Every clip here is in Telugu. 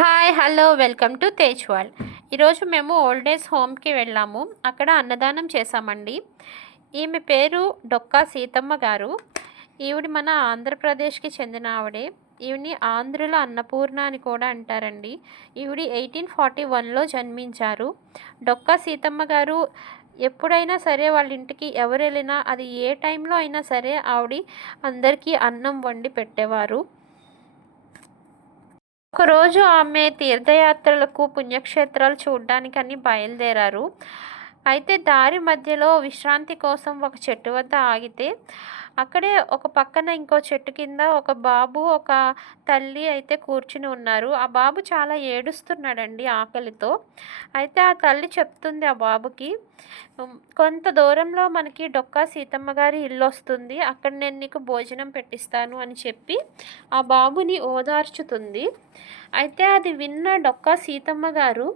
Hi hello welcome to Tej world. ఈరోజు మేము ఓల్డ్ ఏజ్ హోమ్కి వెళ్ళాము. అక్కడ అన్నదానం చేశామండి. ఈమె పేరు డొక్కా సీతమ్మ గారు. ఈవిడ మన ఆంధ్రప్రదేశ్కి చెందిన ఆవిడే. ఈవిని ఆంధ్రుల అన్నపూర్ణ అని కూడా అంటారండి. ఈవిడ ఎయిటీన్ ఫార్టీ వన్లో జన్మించారు. డొక్కా సీతమ్మ గారు ఎప్పుడైనా సరే వాళ్ళ ఇంటికి ఎవరు వెళ్ళినా అది ఏ టైంలో అయినా సరే ఆవిడ అందరికీ అన్నం వండి పెట్టేవారు. ఒకరోజు ఆమె తీర్థయాత్రలకు పుణ్యక్షేత్రాలు చూడ్డానికని బయలుదేరారు. అయితే దారి మధ్యలో విశ్రాంతి కోసం ఒక చెట్టు వద్ద ఆగితే అక్కడే ఒక పక్కన ఇంకో చెట్టు కింద ఒక బాబు ఒక తల్లి అయితే కూర్చుని ఉన్నారు. ఆ బాబు చాలా ఏడుస్తున్నాడండి ఆకలితో. అయితే ఆ తల్లి చెప్తుంది ఆ బాబుకి కొంత దూరంలో మనకి డొక్కా సీతమ్మ గారి ఇల్లు వస్తుంది. అక్కడ నేను నీకు భోజనం పెట్టిస్తాను అని చెప్పి ఆ బాబుని ఓదార్చుతుంది. అయితే అది విన్న డొక్కా సీతమ్మ గారు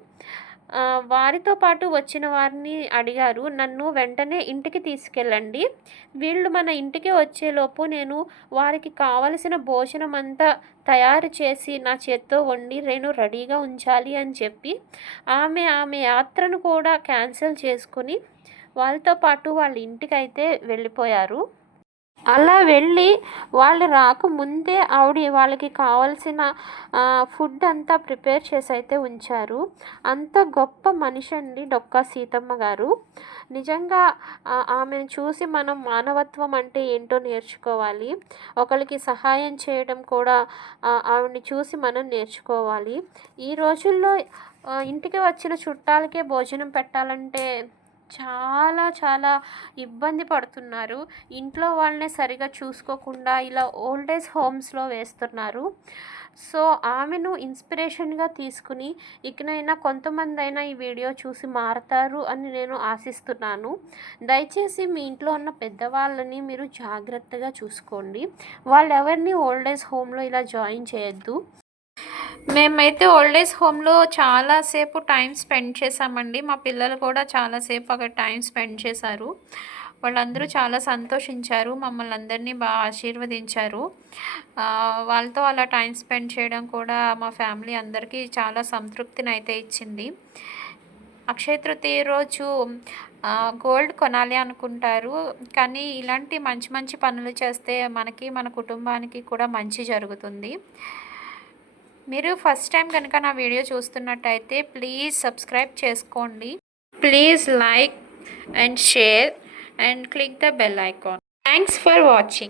వారితో పాటు వచ్చిన వారిని అడిగారు నన్ను వెంటనే ఇంటికి తీసుకెళ్ళండి. వీళ్ళు మన ఇంటికి వచ్చేలోపు నేను వారికి కావలసిన భోజనం అంతా తయారు చేసి నా చేత్తో వండి నేను రెడీగా ఉంచాలి అని చెప్పి ఆమె ఆమె యాత్రను కూడా క్యాన్సిల్ చేసుకుని వాళ్ళతో పాటు వాళ్ళ ఇంటికైతే వెళ్ళిపోయారు. అలా వెళ్ళి వాళ్ళు రాకముందే ఆవిడ వాళ్ళకి కావాల్సిన ఫుడ్ అంతా ప్రిపేర్ చేసి అయితే ఉంచారు. అంత గొప్ప మనిషి అండి డొక్కా సీతమ్మ గారు. నిజంగా ఆమెను చూసి మనం మానవత్వం అంటే ఏంటో నేర్చుకోవాలి. ఒకరికి సహాయం చేయడం కూడా ఆవిడని చూసి మనం నేర్చుకోవాలి. ఈ రోజుల్లో ఇంటికి వచ్చిన చుట్టాలకే భోజనం పెట్టాలంటే చాలా చాలా ఇబ్బంది పడుతున్నారు. ఇంట్లో వాళ్ళనే సరిగా చూసుకోకుండా ఇలా ఓల్డ్ ఏజ్ హోమ్స్లో వేస్తున్నారు. సో ఆమెను ఇన్స్పిరేషన్గా తీసుకుని ఇకనైనా కొంతమంది అయినా ఈ వీడియో చూసి మారతారు అని నేను ఆశిస్తున్నాను. దయచేసి మీ ఇంట్లో ఉన్న పెద్దవాళ్ళని మీరు జాగ్రత్తగా చూసుకోండి. వాళ్ళు ఎవరిని ఓల్డ్ ఏజ్ హోమ్లో ఇలా జాయిన్ చేయొద్దు. మేమైతే ఓల్డ్ ఏజ్ హోమ్లో చాలాసేపు టైం స్పెండ్ చేసామండి మా పిల్లలు కూడా చాలాసేపు అక్కడ టైం స్పెండ్ చేశారు. వాళ్ళందరూ చాలా సంతోషించారు. మమ్మల్ని అందరినీ బాగా ఆశీర్వదించారు. వాళ్ళతో అలా టైం స్పెండ్ చేయడం కూడా మా ఫ్యామిలీ అందరికీ చాలా సంతృప్తిని అయితే ఇచ్చింది. అక్షయ తృతీయ రోజు గోల్డ్ కొనాలి అనుకుంటారు. కానీ ఇలాంటి మంచి మంచి పనులు చేస్తే మనకి మన కుటుంబానికి కూడా మంచి జరుగుతుంది. మీరు ఫస్ట్ టైం కనుక నా వీడియో చూస్తున్నట్టయితే ప్లీజ్ సబ్స్క్రైబ్ చేసుకోండి. Please like and share and click the bell icon thanks for watching